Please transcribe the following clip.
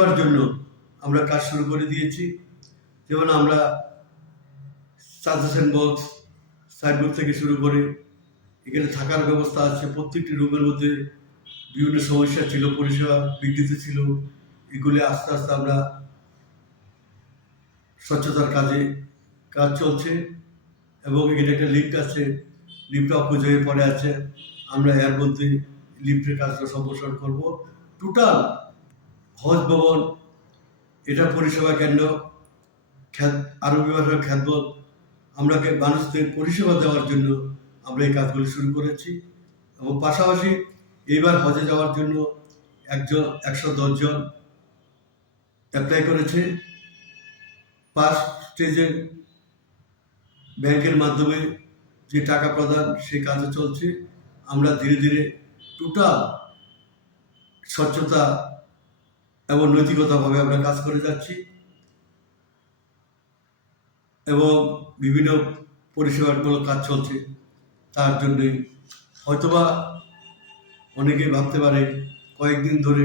পরিষেবার জন্য আমরা কাজ শুরু করে দিয়েছি। যেমন আমরা সাজেশন বক্স, সাইনবোর্ড থেকে শুরু করে এখানে থাকার ব্যবস্থা আছে। প্রত্যেকটি রুমের মধ্যে বিভিন্ন সমস্যা ছিল, পরিষেবা বিঘ্নিত ছিল। এগুলি আস্তে আস্তে আমরা স্বচ্ছতার কাজ চলছে। এবং এখানে একটা লিফট আছে, লিফটটা অকেজ হয়ে পড়ে আছে। আমরা এর মধ্যে লিফটের কাজটা সম্প্রসারণ করব। টোটাল হজ ভবন, এটা পরিষেবা কেন্দ্র, আরবি ভাষার খ্যাতবোধ, আমরা মানুষদের পরিষেবা দেওয়ার জন্য আমরা এই কাজগুলি শুরু করেছি। এবং পাশাপাশি এইবার হজে যাওয়ার জন্য 110 জন অ্যাপ্লাই করেছে। ফার্স্ট স্টেজে ব্যাংকের মাধ্যমে যে টাকা প্রদান, সেই কাজও চলছে। আমরা ধীরে ধীরে টোটাল স্বচ্ছতা এবং নৈতিকতাভাবে আমরা কাজ করে যাচ্ছি। এবং বিভিন্ন পরিষেবামূলক কাজ চলছে। তার জন্যে হয়তোবা অনেকে ভাবতে পারে কয়েকদিন ধরে